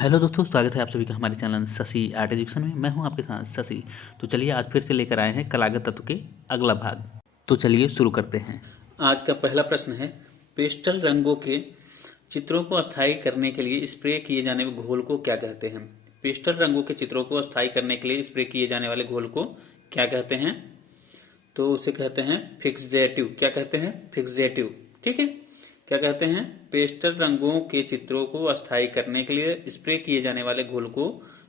Hello दोस्तों, स्वागत है आप सभी का हमारे चैनल शशि आर्ट एजुकेशन में। मैं हूं आपके साथ शशि। तो चलिए आज फिर से लेकर आए हैं कलागत तत्व के अगला भाग। तो चलिए शुरू करते हैं। आज का पहला प्रश्न है, पेस्टल रंगों के चित्रों को अस्थायी करने के लिए स्प्रे किए जाने वाले घोल को क्या कहते हैं? पेस्टल रंगों के चित्रों को अस्थायी करने के लिए स्प्रे किए जाने वाले घोल को क्या कहते हैं? तो उसे कहते हैं फिक्सेटिव। क्या कहते हैं? फिक्सेटिव। ठीक है। क्या कहते हैं? पेस्टल रंगों के चित्रों को अस्थायी करने के लिए स्प्रे किए जाने वाले घोल को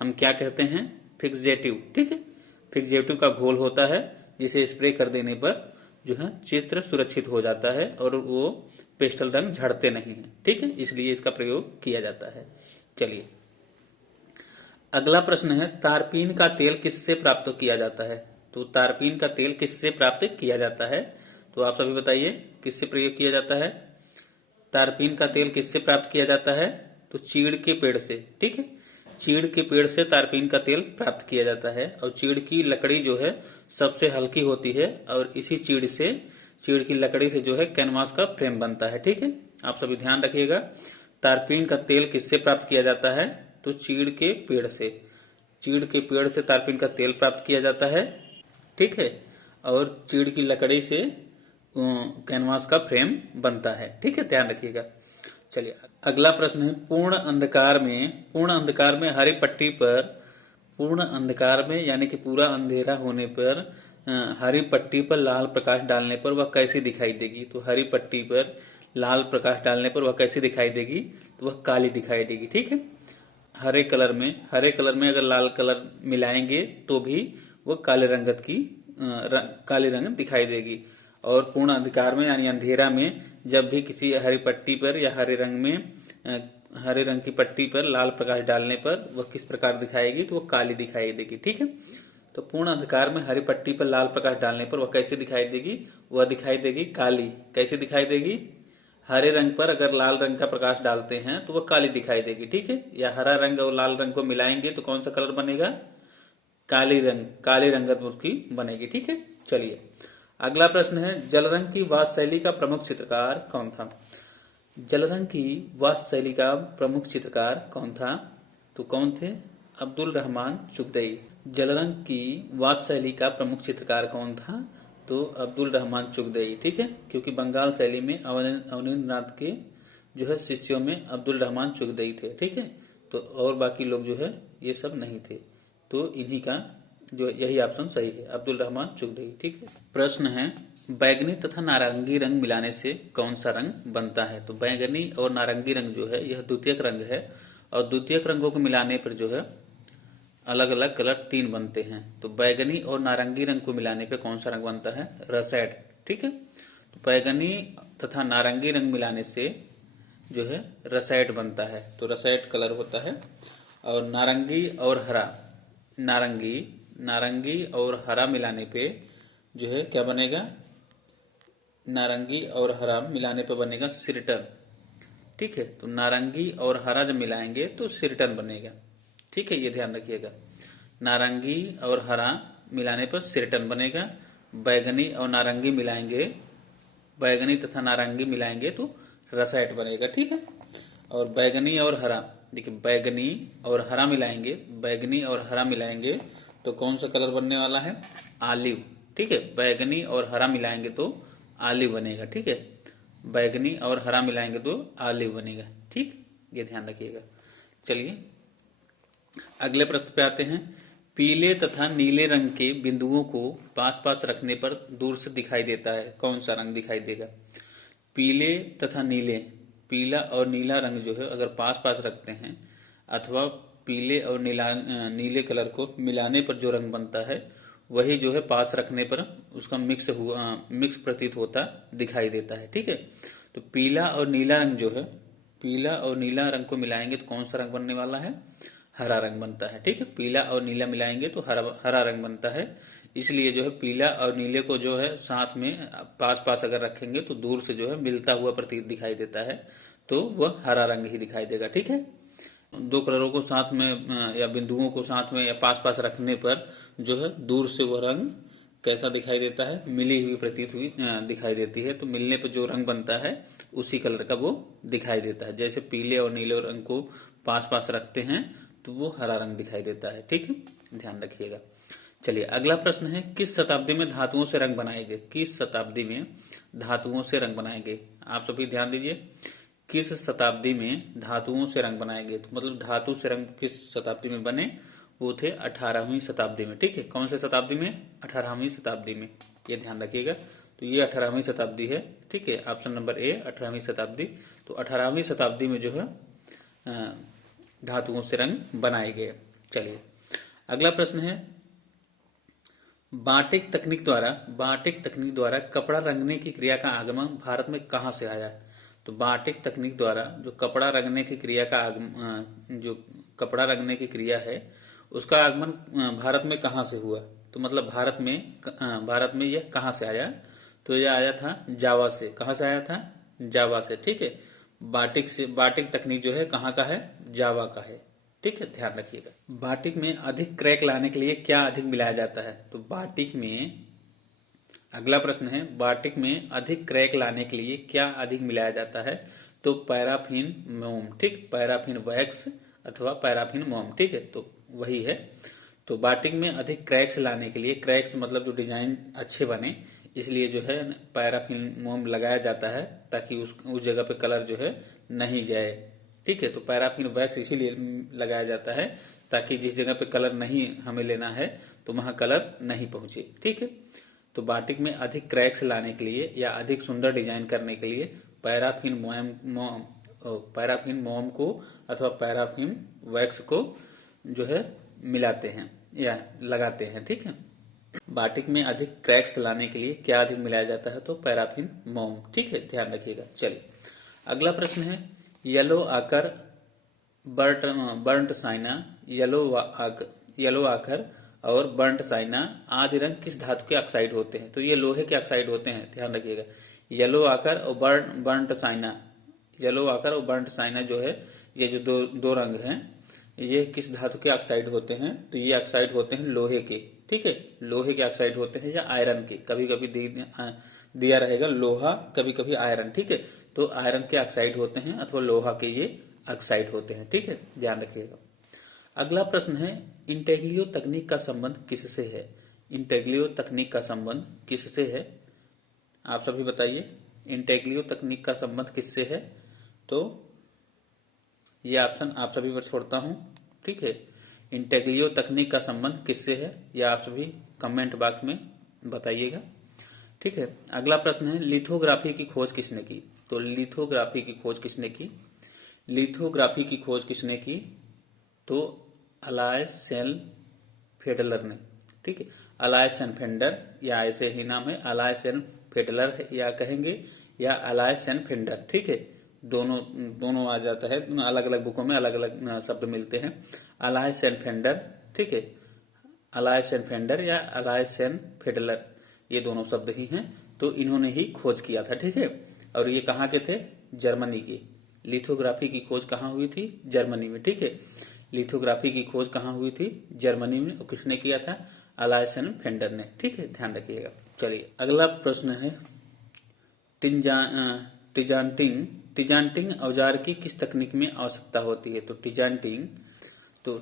हम क्या कहते हैं? फिक्सेटिव। ठीक है। फिक्सेटिव का घोल होता है जिसे स्प्रे कर देने पर जो है चित्र सुरक्षित हो जाता है और वो पेस्टल रंग झड़ते नहीं है। ठीक है, इसलिए इसका प्रयोग किया जाता है। चलिए अगला प्रश्न है, तारपीन का तेल किससे प्राप्त किया जाता है? तो तारपीन का तेल किससे प्राप्त किया जाता है? तो आप सभी बताइए किससे प्रयोग किया जाता है? तारपीन का तेल किससे प्राप्त किया जाता है? तो चीड़ के पेड़ से। ठीक है, चीड़ के पेड़ से तारपीन का तेल प्राप्त किया जाता है और चीड़ की लकड़ी जो है सबसे हल्की होती है और इसी चीड़ की लकड़ी से जो है कैनवास का फ्रेम बनता है। ठीक है, आप सभी ध्यान रखिएगा। तारपीन का तेल किससे प्राप्त किया जाता है? तो चीड़ के पेड़ से। चीड़ के पेड़ से तारपीन का तेल प्राप्त किया जाता है। ठीक है, और चीड़ की लकड़ी से कैनवास का फ्रेम बनता है। ठीक है, ध्यान रखिएगा। चलिए अगला प्रश्न है, पूर्ण अंधकार में हरी पट्टी पर, पूर्ण अंधकार में यानी कि पूरा अंधेरा होने पर हरी पट्टी पर लाल प्रकाश डालने पर वह कैसी दिखाई देगी? तो हरी पट्टी पर लाल प्रकाश डालने पर वह कैसी दिखाई देगी? तो वह काली दिखाई देगी। ठीक है, हरे कलर में अगर लाल कलर मिलाएंगे तो भी वो काले रंग दिखाई देगी। और पूर्ण अंधकार में यानी अंधेरा में जब भी किसी हरी पट्टी पर या हरे रंग की पट्टी पर लाल प्रकाश डालने पर वह किस प्रकार दिखाएगी? तो वह काली दिखाई देगी। ठीक है, तो पूर्ण अंधकार में हरी पट्टी पर लाल प्रकाश डालने पर वह कैसे दिखाई देगी? वह दिखाई देगी काली। कैसे दिखाई देगी? हरे रंग पर अगर लाल रंग का प्रकाश डालते हैं तो वह काली दिखाई देगी। ठीक है, या हरा रंग और लाल रंग को मिलाएंगे तो कौन सा कलर बनेगा? काली रंगत उसकी बनेगी। ठीक है, चलिए अगला प्रश्न है, जल रंग की वास्तुशैली का प्रमुख चित्रकार कौन था? जल रंग की वास्तुशैली का प्रमुख चित्रकार कौन था? तो कौन थे? अब्दुल रहमान चुगतई। जल रंग की वास्तुशैली का प्रमुख चित्रकार कौन था? तो अब्दुल रहमान चुगतई। ठीक है, क्योंकि बंगाल शैली में अवनींद्रनाथ के जो है शिष्यों में अब्दुल रहमान चुगतई थे। ठीक है, तो और बाकी लोग जो है ये सब नहीं थे। तो इन्हीं का जो यही ऑप्शन सही है, अब्दुल रहमान चुगतई। ठीक है। प्रश्न है, बैगनी तथा नारंगी रंग मिलाने से कौन सा रंग बनता है? तो बैगनी और नारंगी रंग जो है यह द्वितीयक रंग है और द्वितीयक रंगों को मिलाने पर जो है अलग अलग कलर 3 बनते हैं। तो बैगनी और नारंगी रंग को मिलाने पे कौन सा रंग बनता है? रसैट। ठीक है, तो बैगनी तथा नारंगी रंग मिलाने से जो है रसैट बनता है। तो रसैट कलर होता है। और नारंगी और हरा मिलाने पे जो है क्या बनेगा? नारंगी और हरा मिलाने पे बनेगा सिरटन। ठीक है, तो नारंगी और हरा जब मिलाएंगे तो सिरटन बनेगा। ठीक है, ये ध्यान रखिएगा। नारंगी और हरा मिलाने पर सिरटन बनेगा। बैगनी और नारंगी मिलाएंगे, बैगनी तथा नारंगी मिलाएंगे तो रसैट बनेगा। ठीक है, और बैगनी और हरा, देखिए बैगनी और हरा मिलाएंगे तो कौन सा कलर बनने वाला है? आलिव। ठीक है, बैगनी और हरा मिलाएंगे तो आलिव बनेगा। ठीक है, बैगनी और हरा मिलाएंगे तो आलिव बनेगा। ठीक, ये ध्यान रखिएगा। चलिए अगले प्रश्न पे आते हैं, पीले तथा नीले रंग के बिंदुओं को पास पास रखने पर दूर से दिखाई देता है, कौन सा रंग दिखाई देगा? पीले तथा नीले, पीला और नीला रंग जो है अगर पास पास रखते हैं अथवा पीले और नीले कलर को मिलाने पर जो रंग बनता है वही जो है पास रखने पर उसका मिक्स प्रतीत होता दिखाई देता है। ठीक है, तो पीला और नीला रंग को मिलाएंगे तो कौन सा रंग बनने वाला है? हरा रंग बनता है। ठीक है, पीला और नीला मिलाएंगे तो हरा रंग बनता है। इसलिए जो है पीला और नीले को जो है साथ में पास पास अगर रखेंगे तो दूर से जो है मिलता हुआ प्रतीत दिखाई देता है, तो वह हरा रंग ही दिखाई देगा। ठीक है, दो कलरों को साथ में या बिंदुओं को साथ में या पास पास रखने पर जो है दूर से वह रंग कैसा दिखाई देता है? मिली हुई प्रतीत हुई दिखाई देती है। तो मिलने पर जो रंग बनता है उसी कलर का वो दिखाई देता है। जैसे पीले और नीले रंग को पास पास रखते हैं तो वो हरा रंग दिखाई देता है। ठीक है, ध्यान रखिएगा। चलिए अगला प्रश्न है, किस शताब्दी में धातुओं से रंग बनाए गए? किस शताब्दी में धातुओं से रंग बनाए गए? आप सभी ध्यान दीजिए, किस शताब्दी में धातुओं से रंग बनाए गए? तो मतलब धातु से रंग किस शताब्दी में बने? वो थे 18वीं शताब्दी में। ठीक है, कौन से शताब्दी में? 18वीं शताब्दी में, ये ध्यान रखिएगा। तो ये 18वीं शताब्दी है। ठीक है, ऑप्शन नंबर ए 18वीं शताब्दी। तो 18वीं शताब्दी में जो है धातुओं से रंग बनाए गए। चलिए अगला प्रश्न है, बाटिक तकनीक द्वारा कपड़ा रंगने की क्रिया का आगमन भारत में कहाँ से आया? तो बाटिक तकनीक द्वारा जो कपड़ा रंगने की क्रिया का जो कपड़ा रंगने की क्रिया है उसका आगमन भारत में कहाँ से हुआ? तो मतलब भारत में यह कहाँ से आया? तो यह आया था जावा से। कहाँ से आया था? जावा से। ठीक है, बाटिक तकनीक जो है कहाँ का है? जावा का है। ठीक है, ध्यान रखिएगा। बाटिक में अधिक क्रैक लाने के लिए क्या अधिक मिलाया जाता है? तो बाटिक में, अगला प्रश्न है, बाटिक में अधिक क्रैक लाने के लिए क्या अधिक मिलाया जाता है? तो पैराफिन मोम। ठीक, पैराफिन वैक्स अथवा पैराफिन मोम। ठीक है, तो वही है। तो बाटिक में अधिक क्रैक्स लाने के लिए, क्रैक्स मतलब जो डिजाइन अच्छे बने, इसलिए जो है पैराफिन मोम लगाया जाता है ताकि उस जगह पे कलर जो है नहीं जाए। ठीक है, तो पैराफिन वैक्स इसीलिए लगाया जाता है ताकि जिस जगह पे कलर नहीं हमें लेना है तो वहां कलर नहीं पहुंचे। ठीक है, तो बाटिक में अधिक क्रैक्स लाने के लिए या अधिक सुंदर डिजाइन करने के लिए पैराफिन मोम को अथवा पैराफिन वैक्स को जो है मिलाते हैं या लगाते हैं। ठीक है, बाटिक में अधिक क्रैक्स लाने के लिए क्या अधिक मिलाया जाता है? तो पैराफिन मोम। ठीक है, ध्यान रखिएगा। चलिए अगला प्रश्न है, येलो आकर बर्ट साइना, येलो आकर और बर्ट साइना आदि रंग किस धातु के ऑक्साइड होते हैं? तो ये लोहे के ऑक्साइड होते हैं, ध्यान रखिएगा। येलो आकर और बर्ट साइना जो है, ये जो दो रंग हैं, ये किस धातु के ऑक्साइड होते हैं? तो ये ऑक्साइड होते हैं लोहे के। ठीक है, लोहे के ऑक्साइड होते हैं या आयरन के, कभी कभी दिया रहेगा लोहा, कभी कभी आयरन। ठीक है, तो आयरन के ऑक्साइड होते हैं अथवा लोहा के ये ऑक्साइड होते हैं। ठीक है, ध्यान रखिएगा। अगला प्रश्न है, इंटेग्लियो तकनीक का संबंध किससे है? इंटेग्लियो तकनीक का संबंध किससे है? आप सभी बताइए, इंटेग्लियो तकनीक का संबंध किससे है? तो ये ऑप्शन आप सभी पर छोड़ता हूं। ठीक है, इंटेग्लियो तकनीक का संबंध किससे है, यह आप सभी कमेंट बॉक्स में बताइएगा। ठीक है, अगला प्रश्न है, लिथोग्राफी की खोज किसने की? तो लिथोग्राफी की खोज किसने की? लिथोग्राफी की खोज किसने की? तो अलायसेनफेडलर ने। ठीक है, अलायसेनफेडर या ऐसे ही नाम है, अलायसेनफेडलर या कहेंगे या अलायसेनफेडर। ठीक है, दोनों आ जाता है, अलग अलग बुकों में अलग अलग शब्द मिलते हैं। अलायसेनफेडर, ठीक है, अलायसेनफेडर या अलायसेनफेडलर, ये दोनों शब्द ही हैं। तो इन्होंने ही खोज किया था। ठीक है, और ये कहाँ के थे? जर्मनी के। लिथोग्राफी की खोज कहाँ हुई थी? जर्मनी में। ठीक है, लिथोग्राफी की खोज कहाँ हुई थी? जर्मनी में। और किसने किया था? अलायसेनफेडर ने। ठीक है, ध्यान रखिएगा। चलिए अगला प्रश्न है, टिजांटिंग औजार की किस तकनीक में आवश्यकता होती है? तो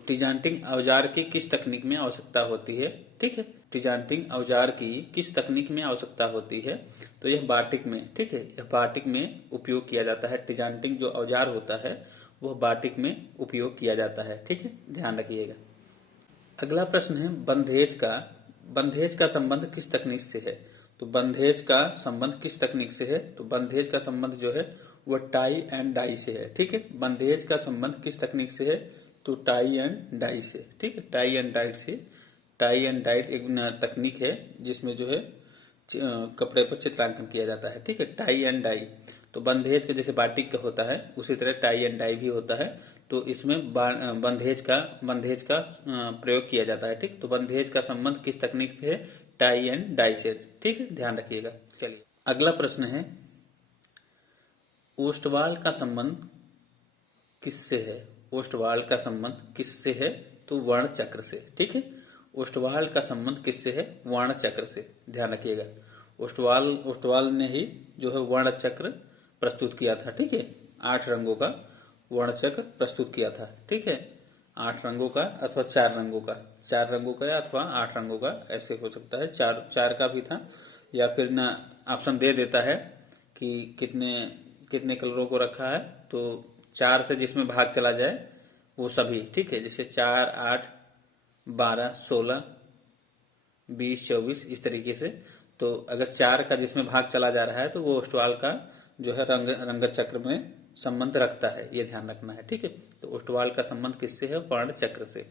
टिजांटिंग औजार की किस तकनीक में आवश्यकता होती है? ठीक है, टिजांटिंग औजार की किस तकनीक में आवश्यकता होती है? तो यह बाटिक में। ठीक है, यह बाटिक में उपयोग किया जाता है। टिजांटिंग जो औजार होता है वह बाटिक में उपयोग किया जाता है। ठीक है, ध्यान रखिएगा। अगला प्रश्न है, बंधेज का संबंध किस तकनीक से है? तो बंधेज का संबंध किस तकनीक से है? तो बंधेज का संबंध जो है वह टाई एंड डाई से है। ठीक है, बंधेज का संबंध किस तकनीक से है? तो टाई एंड डाई से। ठीक है, टाई एंड डाइट एक तकनीक है जिसमें जो है कपड़े पर चित्रांकन किया जाता है। ठीक है, टाई एंड डाई। तो बंधेज का जैसे बाटिक का होता है उसी तरह टाई एंड डाई भी होता है। तो इसमें बंधेज का प्रयोग किया जाता है। ठीक, तो बंधेज का संबंध किस तकनीक से है? टाई एंड डाई से। ठीक है, ध्यान रखिएगा। चलिए अगला प्रश्न है, ओस्टवाल का संबंध किससे है? ओस्टवाल का संबंध किससे है? तो वर्ण चक्र से। ठीक है, ओस्टवाल का संबंध किससे है? वर्ण चक्र से। ध्यान रखिएगा, ओस्टवाल ने ही जो है वर्ण चक्र प्रस्तुत किया था। ठीक है, 8 रंगों का वर्णचक्र प्रस्तुत किया था। ठीक है, 8 रंगों का अथवा 4 रंगों का, 4 रंगों का अथवा 8 रंगों का, ऐसे हो सकता है। 4 का भी था, या फिर ना ऑप्शन दे देता है कि कितने कितने कलरों को रखा है, तो 4 से जिसमें भाग चला जाए वो सभी। ठीक है, जैसे 4, 8, 12, 16, 20, 24 इस तरीके से। तो अगर 4 का जिसमें भाग चला जा रहा है तो वो ओस्टवाल का जो है रंगत चक्र में संबंध रखता है, ये ध्यान रखना है। ठीक है, तो ओस्टवाल का संबंध किससे है? वर्ण चक्र से।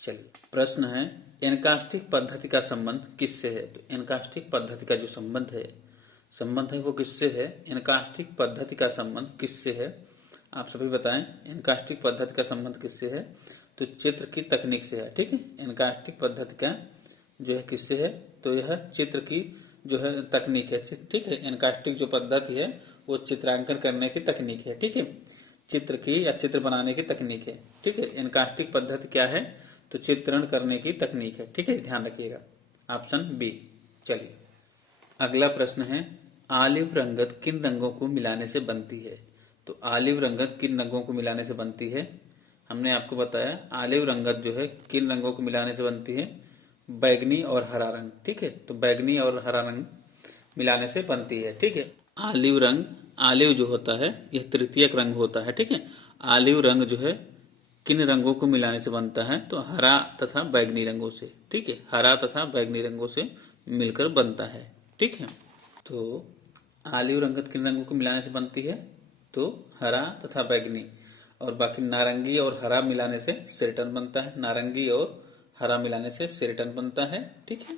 चलिए, प्रश्न है एनकास्टिक पद्धति का संबंध किससे है? तो एनकास्टिक पद्धति का जो संबंध है वो किससे है? एनकास्टिक पद्धति का संबंध किससे है? आप सभी बताएं, एनकास्टिक पद्धति का संबंध किससे है? तो चित्र की तकनीक से है। ठीक है, एनकास्टिक पद्धति का जो है किससे है? तो यह चित्र की जो है तकनीक है। ठीक है, एनकास्टिक जो पद्धति है वो चित्रांकन करने की तकनीक है। ठीक है, चित्र की या चित्र बनाने की तकनीक है। ठीक है, एनकास्टिक पद्धति क्या है? तो चित्रण करने की तकनीक है। ठीक है, ध्यान रखिएगा, ऑप्शन बी। चलिए, अगला प्रश्न है ऑलिव रंगत किन रंगों को मिलाने से बनती है? तो ऑलिव रंगत किन रंगों को मिलाने से बनती है? हमने आपको बताया ऑलिव रंगत जो है किन रंगों को मिलाने से बनती है? बैगनी और हरा रंग। ठीक है, तो बैगनी और हरा रंग मिलाने से बनती है। ठीक है, ऑलिव रंग, ऑलिव जो होता है यह तृतीयक रंग होता है। ठीक है, ऑलिव रंग जो है किन रंगों को मिलाने से बनता है? तो हरा तथा बैगनी रंगों से। ठीक है, हरा तथा बैगनी रंगों से मिलकर बनता है। ठीक है, तो ऑलिव रंगत किन रंगों को मिलाने से बनती है? तो हरा तथा बैगनी, और बाकी नारंगी और हरा मिलाने से सेरेटन बनता है। नारंगी और हरा मिलाने से सेरेटन बनता है। ठीक है,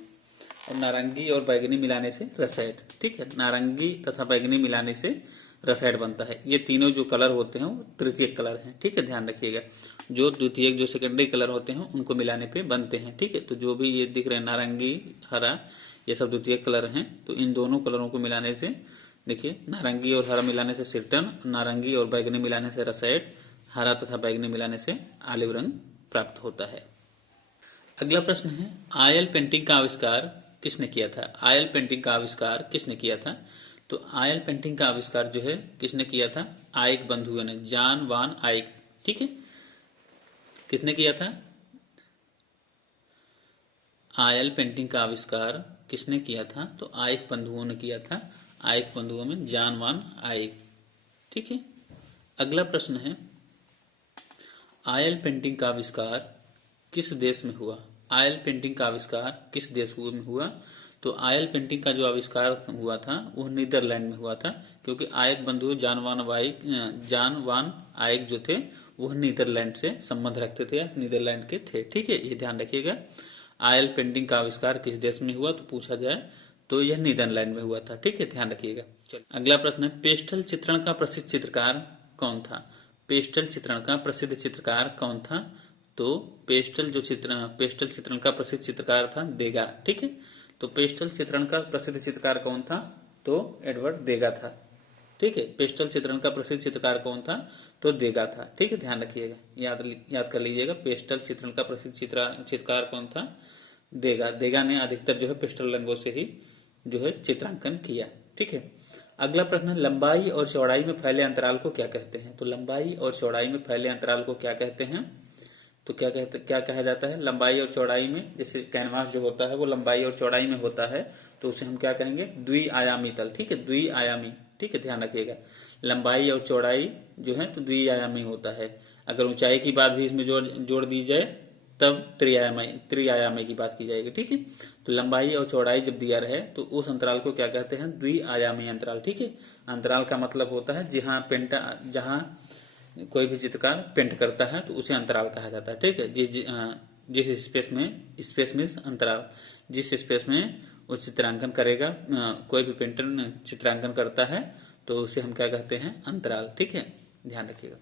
और नारंगी और बैगनी मिलाने से रसाइड। ठीक है, नारंगी तथा बैगनी मिलाने से रसाइड बनता है। ये तीनों जो कलर होते हैं वो तृतीयक कलर हैं। ठीक है, ध्यान रखिएगा, जो द्वितीयक जो सेकेंडरी कलर होते हैं उनको मिलाने पे बनते हैं। ठीक है, तो जो भी ये दिख रहे हैं नारंगी, हरा, ये सब द्वितीयक कलर हैं। तो इन दोनों कलरों को मिलाने से, देखिए, नारंगी और हरा मिलाने से सेरेटन, नारंगी और बैगनी मिलाने से रसाइड, हरा तथा बैगनी मिलाने से ऑलिव रंग प्राप्त होता है। अगला प्रश्न है ऑयल पेंटिंग का आविष्कार किसने किया था? ऑयल पेंटिंग का आविष्कार किसने किया था? तो ऑयल पेंटिंग का आविष्कार जो है किसने किया था? आइक बंधुओं ने, जॉन वान आइक। ठीक है, किसने किया था? ऑयल पेंटिंग का आविष्कार किसने किया था? तो आइक बंधुओं ने किया था। आइक बंधुओं में जॉन वान आइक। ठीक है, अगला प्रश्न है ऑयल पेंटिंग का आविष्कार किस देश में हुआ? ऑयल पेंटिंग का आविष्कार किस देश में हुआ? तो ऑयल पेंटिंग का जो आविष्कार हुआ था वो नीदरलैंड में हुआ था, क्योंकि आइक बंधु जॉन वान आइक जो थे वो नीदरलैंड से संबंध रखते थे, नीदरलैंड के थे। ठीक है, ये ध्यान रखिएगा, ऑयल पेंटिंग का आविष्कार किस देश में हुआ तो पूछा जाए तो यह नीदरलैंड में हुआ था। ठीक है, ध्यान रखिएगा। अगला प्रश्न है पेस्टल चित्रण का प्रसिद्ध चित्रकार कौन था? पेस्टल चित्रण का प्रसिद्ध चित्रकार कौन था? तो पेस्टल चित्रण का प्रसिद्ध चित्रकार था देगा। ठीक है, तो पेस्टल चित्रण का प्रसिद्ध चित्रकार कौन था? तो एडवर्ड देगा था। ठीक है, पेस्टल चित्रण का प्रसिद्ध चित्रकार कौन था? तो देगा था। ठीक है, ध्यान रखिएगा, याद कर लीजिएगा, पेस्टल चित्रण का प्रसिद्ध चित्रकार कौन था? देगा। देगा ने अधिकतर जो है पेस्टल रंगों से ही जो है चित्रांकन किया। ठीक है, अगला प्रश्न है लंबाई और चौड़ाई में फैले अंतराल को क्या कहते हैं? तो लंबाई और चौड़ाई में फैले अंतराल को क्या कहते हैं? तो क्या कहा जाता है? लंबाई और चौड़ाई में, जैसे कैनवास जो होता है वो लंबाई और चौड़ाई में होता है, तो उसे हम क्या कहेंगे? द्विआयामी तल। ठीक है, द्विआयामी। ठीक है, ध्यान रखिएगा, लंबाई और चौड़ाई जो है तो द्विआयामी होता है। अगर ऊंचाई की बात भी इसमें जोड़ दी जाए तब त्रिआयामी की बात की जाएगी। ठीक है, तो लंबाई और चौड़ाई जब दिया रहे तो उस अंतराल को क्या कहते हैं? द्विआयामी अंतराल। ठीक है, अंतराल का मतलब होता है जहां कोई भी चित्रकार पेंट करता है तो उसे अंतराल कहा जाता है। ठीक है, जिस स्पेस में अंतराल, जिस स्पेस में वो चित्रांकन करेगा, कोई भी पेंटर चित्रांकन करता है तो उसे हम क्या कहते हैं? अंतराल। ठीक है, ध्यान रखिएगा।